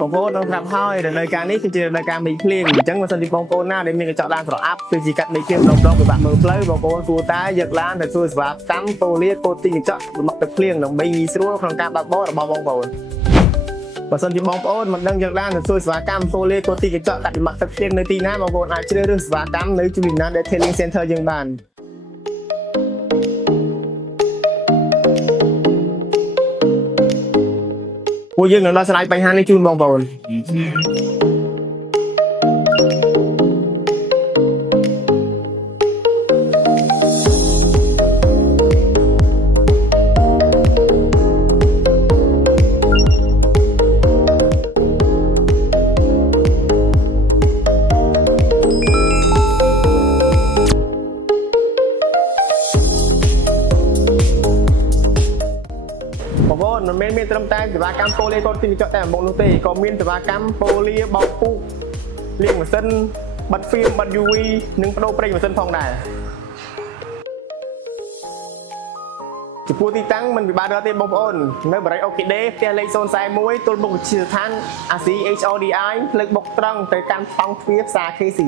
បងប្អូននឹងប្រាប់ហើយដែលនៅការនេះគឺជានៅការមេភ្លៀងអញ្ចឹងបើសិនជាបងប្អូនណាដែលមានកញ្ចក់ឡានប្រអាប់គឺជាកាត់មេភ្លៀងដងពិបាកមើលផ្លូវបងប្អូនគួរតែយកឡានទៅជួយសេវាកម្មពូលាកូទីកញ្ចក់លំអទឹកភ្លៀងដើម្បីងាយស្រួលក្នុងការបើកបររបស់បងប្អូនបើសិនជាបងប្អូនមិនដឹងយកឡានទៅជួយសេវាកម្មពូលាកូទីកញ្ចក់កាត់លំអទឹកភ្លៀងនៅទីណាបងប្អូនអាចជ្រើសរើសសេវាកម្មនៅ Julina Detailing Center យើងបានពួកយើងនឹងដោះស្រាយបញ្ហានេះជូនបងប្អូនមិនមែនមានត្រឹមតែសេវាកម្មពូលាកូទីកញ្ចក់តែមួយនោះទេក៏មានសេវាកម្មពូលាបោកពុះលាងម៉ាស៊ីនបិទហ្វៀមបិទ UV និងបដូរប្រេងម៉ាស៊ីនផងដែរចំពោះទីតាំងមិនពិបាករកទេបងប្អូននៅបរិយាអូគីដេផ្ទះលេខ041ទល់មុខវិទ្យាស្ថាន ASI HODI ផ្លូវបុកត្រង់ទៅកាន់ថង់ទ្វារផ្សារ KC